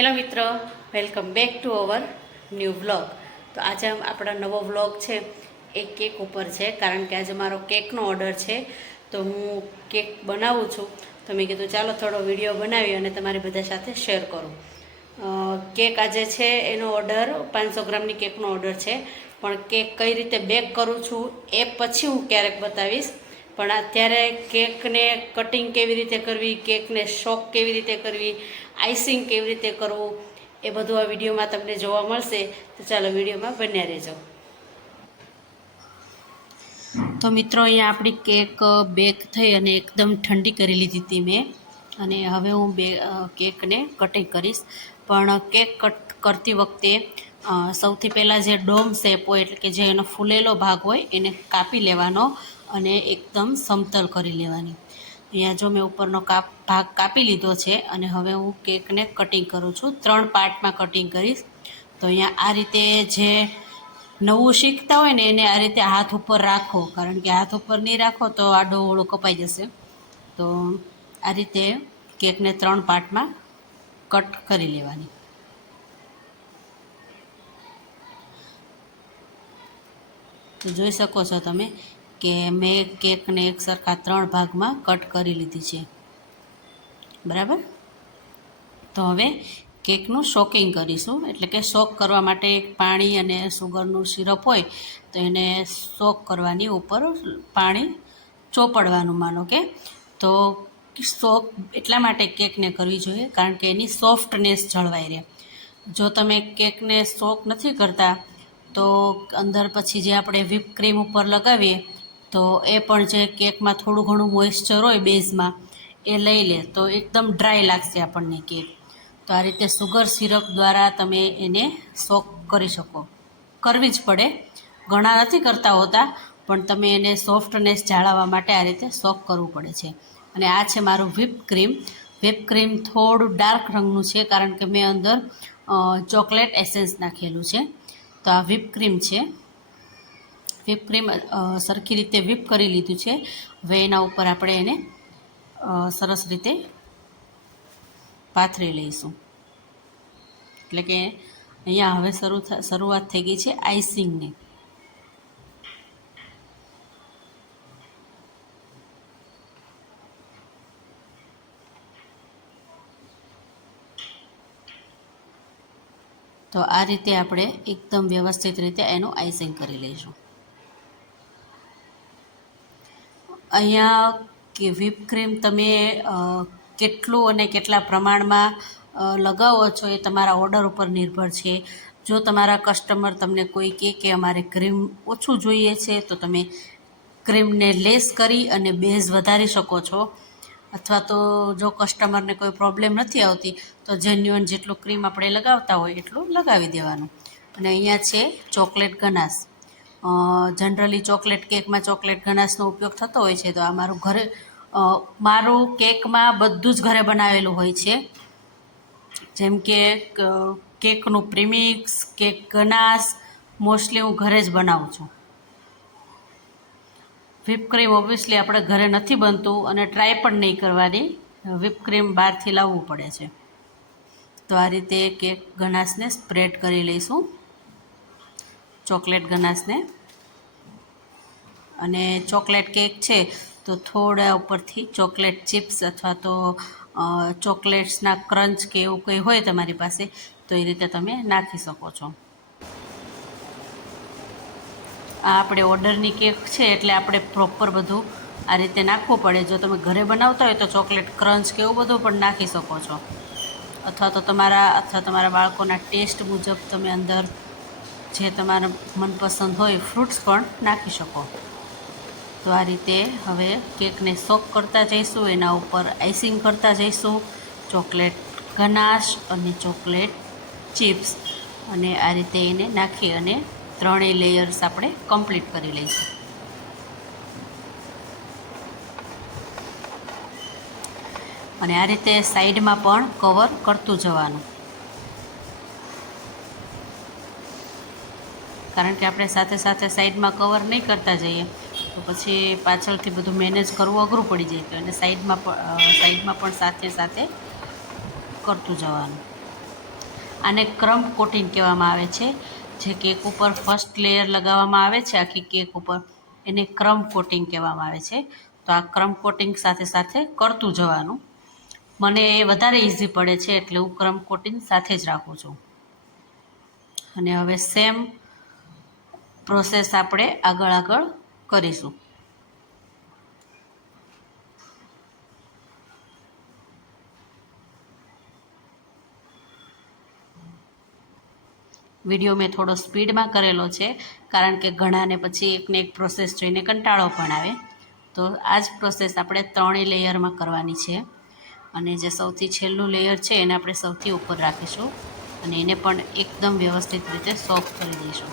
Hello મિત્રો, welcome back to our new vlog. તો આજે આપણા નવો વ્લોગ છે એ કેક ઉપર છે, કારણ કે આજે મારો કેકનો ઓર્ડર છે. તો હું કેક બનાવું છું, તો મેં કીધું ચાલો થોડો વિડીયો બનાવી અને તમારી બધા સાથે શેર કરું. કેક આજે છે એનો ઓર્ડર 500 ગ્રામની કેકનો ઓર્ડર છે, પણ કેક કઈ રીતે બેક કરું છું એ પછી હું ક્યારેક બતાવીશ. પણ અત્યારે કેકને કટિંગ કેવી રીતે કરવી, કેકને શોક કેવી રીતે કરવી, આઈસિંગ કેવી રીતે કરવું, એ બધું આ વિડીયોમાં તમને જોવા મળશે. તો ચાલો વિડીયોમાં બન્યા રહેજો. તો મિત્રો, અહીંયા આપણી કેક બેક થઈ અને એકદમ ઠંડી કરી લીધી હતી મેં, અને હવે હું કેકને કટિંગ કરીશ. પણ કેક કટ કરતી વખતે સૌથી પહેલાં જે ડોમ શેપ હોય, એટલે કે જે એનો ફૂલેલો ભાગ હોય એને કાપી લેવાનો અને એકદમ સમતલ કરી લેવાની. અહીંયા જો મેં ઉપરનો ભાગ કાપી લીધો છે, અને હવે હું કેકને કટિંગ કરું છું. 3 પાર્ટમાં કટિંગ કરીશ. તો અહીંયા આ રીતે જે નવું શીખતા હોય ને એને આ રીતે હાથ ઉપર રાખો, કારણ કે હાથ ઉપર નહીં રાખો તો આડો ઓળો કપાઈ જશે. તો આ રીતે કેકને 3 પાર્ટમાં કટ કરી લેવાની. તો જોઈ શકો છો તમે કે મેં કેકને એક સરખા 3 ભાગમાં કટ કરી લીધી છે, બરાબર. તો હવે કેકનું શોકિંગ કરીશું, એટલે કે શોક કરવા માટે પાણી અને સુગરનું સિરપ હોય તો એને શોક કરવાની ઉપર પાણી ચોપડવાનું, માનો કે. તો શોક એટલા માટે કેકને કરવી જોઈએ કારણ કે એની સોફ્ટનેસ જળવાઈ રહે. જો તમે કેકને શોક નથી કરતા તો અંદર પછી જે આપણે વ્હીપ ક્રીમ ઉપર લગાવીએ તો એ પણ જે કેકમાં થોડું ઘણું મોઇશ્ચર હોય બેઝમાં એ લઈ લે, તો એકદમ ડ્રાય લાગશે આપણને કેક. તો આ રીતે સુગર સિરપ દ્વારા તમે એને શોક કરી શકો. કરવી જ પડે, ઘણા નથી કરતા હોતા, પણ તમે એને સોફ્ટનેસ જાળવવા માટે આ રીતે શોક કરવું પડે છે. અને આ છે મારું વ્હીપ ક્રીમ. વ્હીપ ક્રીમ થોડું ડાર્ક રંગનું છે, કારણ કે મેં અંદર ચોકલેટ એસેન્સ નાખેલું છે. તો આ વ્હીપ ક્રીમ છે. વ્હીપ ક્રીમ સરખી રીતે વ્હીપ કરી લીધું છે. હવે એના ઉપર આપણે એને સરસ રીતે પાથરી લઈશું. એટલે કે અહીંયા હવે શરૂઆત થઈ ગઈ છે આઈસિંગની. તો આ રીતે આપણે એકદમ વ્યવસ્થિત રીતે એનું આઈસિંગ કરી લઈશું. અહીંયા કે વ્હીપ ક્રીમ તમે કેટલું અને કેટલા પ્રમાણમાં લગાવો છો એ તમારા ઓર્ડર ઉપર નિર્ભર છે. જો તમારા કસ્ટમર તમને કોઈ કહે કે અમારે ક્રીમ ઓછું જોઈએ છે તો તમે ક્રીમને લેસ કરી અને બેઝ વધારી શકો છો. અથવા તો જો કસ્ટમરને કોઈ પ્રોબ્લેમ નથી આવતી તો જેન્યુઅન જેટલું ક્રીમ આપણે લગાવતા હોય એટલું લગાવી દેવાનું. અને અહીંયા છે ચોકલેટ ગનાશ. જનરલી ચોકલેટ કેકમાં ચોકલેટ ગનાશનો ઉપયોગ થતો હોય છે. તો આ મારું કેકમાં બધું જ ઘરે બનાવેલું હોય છે, જેમ કે કેકનું પ્રીમિક્સ, કેક ગનાશ મોસ્ટલી હું ઘરે જ બનાવું છું. વ્હીપ ક્રીમ ઓબ્વિયસલી આપણે ઘરે નથી બનતું અને ટ્રાય પણ નહીં કરવાની, વ્હીપ ક્રીમ બહારથી લાવવું પડે છે. તો આ રીતે કેક ગનાશને સ્પ્રેડ કરી લઈશું, ચોકલેટ ગનાશને. અને ચોકલેટ કેક છે તો થોડા ઉપરથી ચોકલેટ ચિપ્સ અથવા તો ચોકલેટ્સના ક્રંચ કે એવું કંઈ હોય તમારી પાસે તો એ રીતે તમે નાખી શકો છો. આ આપણે ઓર્ડરની કેક છે એટલે આપણે પ્રોપર બધું આ રીતે નાખવું પડે. જો તમે ઘરે બનાવતા હોય તો ચોકલેટ ક્રંચ કે એવું બધું પણ નાખી શકો છો, અથવા તો તમારા બાળકોના ટેસ્ટ મુજબ તમે અંદર જે તમારા મનપસંદ હોય ફ્રૂટ્સ પણ નાખી શકો. તો આ રીતે હવે કેકને શોક કરતા જઈશું, એના ઉપર આઈસિંગ કરતા જઈશું, ચોકલેટ ગનાશ અને ચોકલેટ ચિપ્સ, અને આ રીતે એને નાખી અને 3 લેયર્સ આપણે કમ્પ્લીટ કરી લઈશું. અને આ રીતે સાઈડમાં પણ કવર કરતું જવાનું, કારણ કે આપણે સાથે સાથે સાઈડમાં કવર નહીં કરતા જઈએ તો પછી પાછળથી બધું મેનેજ કરવું અઘરું પડી જાય. તો એને સાઈડમાં પણ સાથે સાથે કરતું જવાનું. આને ક્રમ્બ કોટિંગ કહેવામાં આવે છે. જે કેક ઉપર ફર્સ્ટ લેયર લગાવવામાં આવે છે આખી કેક ઉપર, એને ક્રમ્બ કોટિંગ કહેવામાં આવે છે. તો આ ક્રમ્બ કોટિંગ સાથે સાથે કરતું જવાનું. મને એ વધારે ઇઝી પડે છે એટલે હું ક્રમ્બ કોટિંગ સાથે જ રાખું છું. અને હવે સેમ પ્રોસેસ આપણે આગળ કરીશું. વિડીયો મેં થોડો સ્પીડમાં કરેલો છે કારણ કે ઘણાને પછી એકને એક પ્રોસેસ જોઈને કંટાળો પણ આવે. તો આ જ પ્રોસેસ આપણે 3 લેયરમાં કરવાની છે. અને જે સૌથી છેલ્લું લેયર છે એને આપણે સૌથી ઉપર રાખીશું અને એને પણ એકદમ વ્યવસ્થિત રીતે સોફ્ટ કરી દઈશું.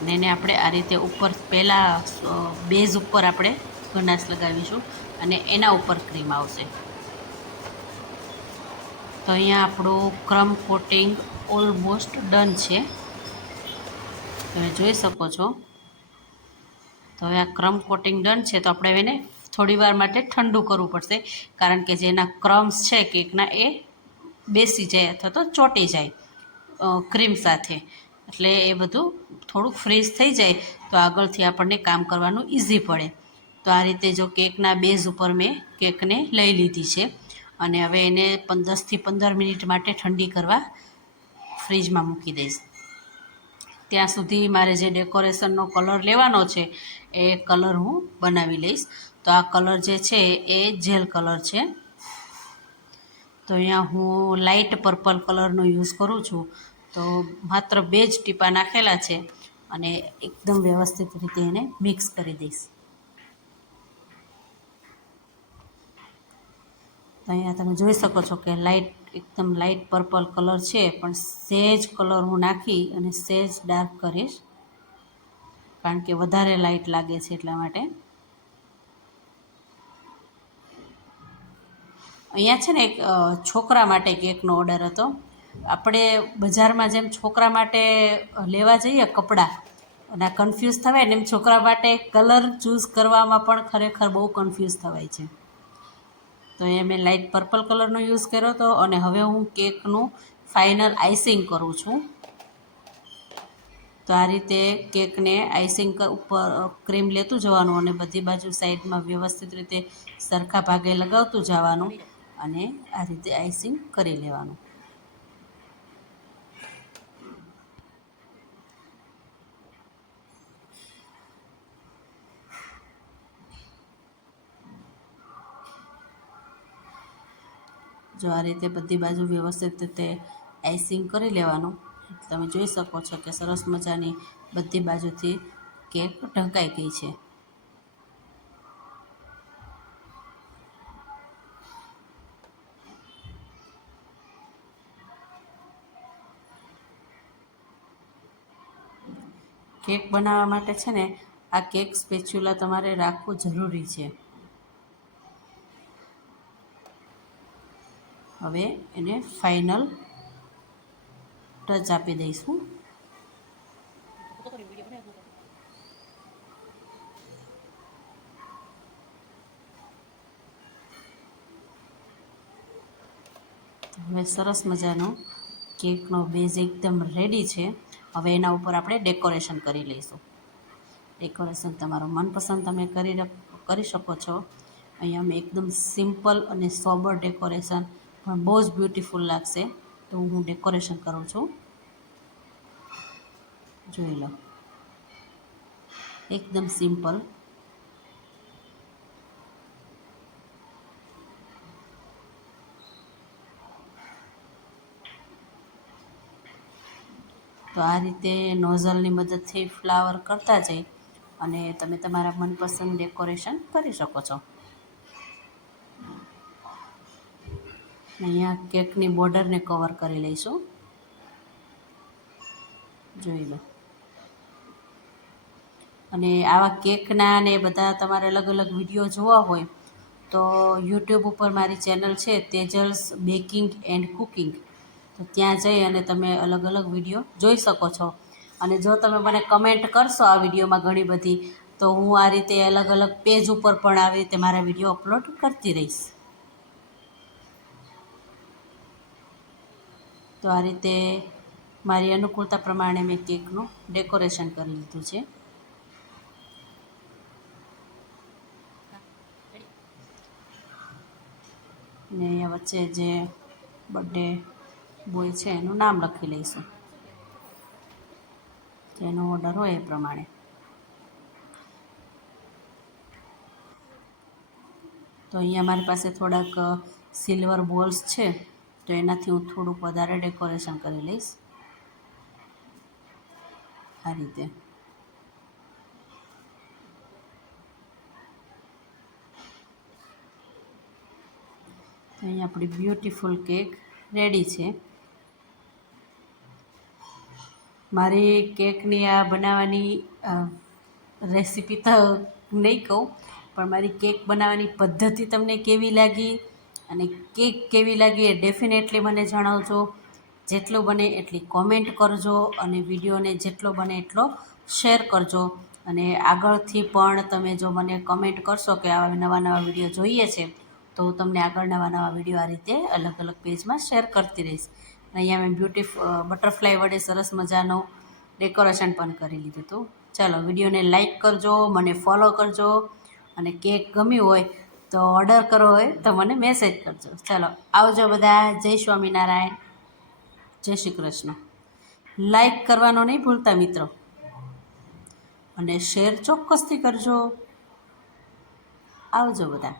અને એને આપણે આ રીતે ઉપર પહેલાં બેઝ ઉપર આપણે ગનાશ લગાવીશું અને એના ઉપર ક્રીમ આવશે. તો અહીંયા આપણું ક્રમ્બ કોટિંગ ઓલમોસ્ટ ડન છે, તમે જોઈ શકો છો. તો હવે આ ક્રમ્બ કોટિંગ ડન છે તો આપણે એને થોડી વાર માટે ઠંડુ કરવું પડશે કારણ કે જે એના ક્રમ્સ છે કેકના એ બેસી જાય અથવા તો ચોંટી જાય ક્રીમ સાથે. એટલે એ બધું થોડુંક ફ્રીઝ થઈ જાય તો આગળથી આપણને કામ કરવાનું ઇઝી પડે. તો આ રીતે જો કેકના બેઝ ઉપર મેં કેકને લઈ લીધી છે અને હવે એને 10થી 15 મિનિટ માટે ઠંડી કરવા ફ્રીજમાં મૂકી દઈશ. ત્યાં સુધી મારે જે ડેકોરેશનનો કલર લેવાનો છે એ કલર હું બનાવી લઈશ. તો આ કલર જે છે એ જેલ કલર છે. તો અહીંયા હું લાઇટ પર્પલ કલરનો યુઝ કરું છું. તો માત્ર 2 જ ટીપા નાખેલા છે અને એકદમ વ્યવસ્થિત રીતે એને મિક્સ કરી દઈશ. તો અહીંયા તમે જોઈ શકો છો કે એકદમ લાઇટ પર્પલ કલર છે, પણ સેજ કલર હું નાખી અને સેજ ડાર્ક કરીશ કારણ કે વધારે લાઇટ લાગે છે એટલા માટે. અહીંયા છે ને એક છોકરા માટે કેકનો ઓર્ડર હતો. આપણે બજારમાં જેમ છોકરા માટે લેવા જઈએ કપડાં અને કન્ફ્યુઝ થવાય ને, એમ છોકરા માટે કલર ચૂઝ કરવામાં પણ ખરેખર બહુ કન્ફ્યુઝ થવાય છે. તો એ મેં લાઇટ પર્પલ કલરનો યુઝ કર્યો હતો અને હવે હું કેકનું ફાઇનલ આઈસિંગ કરું છું. તો આ રીતે કેકને આઈસિંગ ઉપર ક્રીમ લેતું જવાનું અને બધી બાજુ સાઈડમાં વ્યવસ્થિત રીતે સરખા ભાગે લગાવતું જવાનું અને આ રીતે આઈસિંગ કરી લેવાનું. જો આ રીતે બધી બાજુ વ્યવસ્થિત રીતે આઈસિંગ કરી લેવાનું. તમે જોઈ શકો છો કે સરસ મજાની બધી બાજુથી કેક ઢંકાઈ ગઈ છે. કેક બનાવવા માટે છે ને આ કેક સ્પેચ્યુલા તમારે રાખવું જરૂરી છે. હવે એને ફાઇનલ ટચ આપી દઈશું. હવે સરસ મજાનો કેકનો બેઝ એકદમ રેડી છે. હવે એના ઉપર આપણે ડેકોરેશન કરી લઈશું. ડેકોરેશન તમારું મનપસંદ તમે કરી શકો છો. અહીંયા મેં એકદમ સિમ્પલ અને સોબર ડેકોરેશન પણ બહુ જ બ્યુટીફુલ લાગશે તો હું ડેકોરેશન કરું છું. જોઈ લો, એકદમ સિમ્પલ. તો આ રીતે નોઝલની મદદથી ફ્લાવર કરતા જઈ અને તમે તમારા મનપસંદ ડેકોરેશન કરી શકો છો. અહીંયા કેકની બોર્ડરને કવર કરી લઈશું. જોઈ લો. અને આવા કેકના ને બધા તમારે અલગ અલગ વિડીયો જોવા હોય તો યુટ્યુબ ઉપર મારી ચેનલ છે તેજલ્સ બેકિંગ એન્ડ કુકિંગ, તો ત્યાં જઈ અને તમે અલગ અલગ વિડીયો જોઈ શકો છો. અને જો તમે મને કમેન્ટ કરશો આ વિડીયોમાં ઘણી બધી, તો હું આ રીતે અલગ અલગ પેજ ઉપર પણ આવી રીતે મારા વિડીયો અપલોડ કરતી રહીશ. તો આ રીતે મારી અનુકૂળતા પ્રમાણે મેં કેકનું ડેકોરેશન કરી લીધું છે. ને અહીંયા વચ્ચે જે બર્થડે બોય છે એનું નામ લખી લઈશું, જેનો ઓર્ડર હોય એ પ્રમાણે. તો અહીંયા મારી પાસે થોડાક સિલ્વર બોલ્સ છે, તો એનાથી હું થોડુંક વધારે ડેકોરેશન કરી લઈશ આ રીતે. તો અહીંયા આપણી બ્યુટીફુલ કેક રેડી છે. મારી કેકની આ બનાવવાની રેસીપી તો નહીં કહું, પણ મારી કેક બનાવવાની પદ્ધતિ તમને કેવી લાગી અને કેક કેવી લાગી એ ડેફિનેટલી મને જણાવજો. જેટલું બને એટલી કોમેન્ટ કરજો અને વિડીયોને જેટલો બને એટલો શેર કરજો. અને આગળથી પણ તમે જો મને કમેન્ટ કરશો કે આવા નવા નવા વિડીયો જોઈએ છે, તો હું તમને આગળ નવા નવા વિડીયો આ રીતે અલગ અલગ પેજમાં શેર કરતી રહીશ. અહીંયા મેં બટરફ્લાય વડે સરસ મજાનું ડેકોરેશન પણ કરી લીધું હતું. ચાલો, વિડીયોને લાઈક કરજો, મને ફોલો કરજો, અને કેક ગમ્યું હોય તો ઓર્ડર કરવો હોય તો મને મેસેજ કરજો. ચાલો, આવજો બધા. જય સ્વામિનારાયણ, જય શ્રી કૃષ્ણ. લાઈક કરવાનો નહીં ભૂલતા મિત્રો, અને શેર ચોક્કસથી કરજો. આવજો બધા.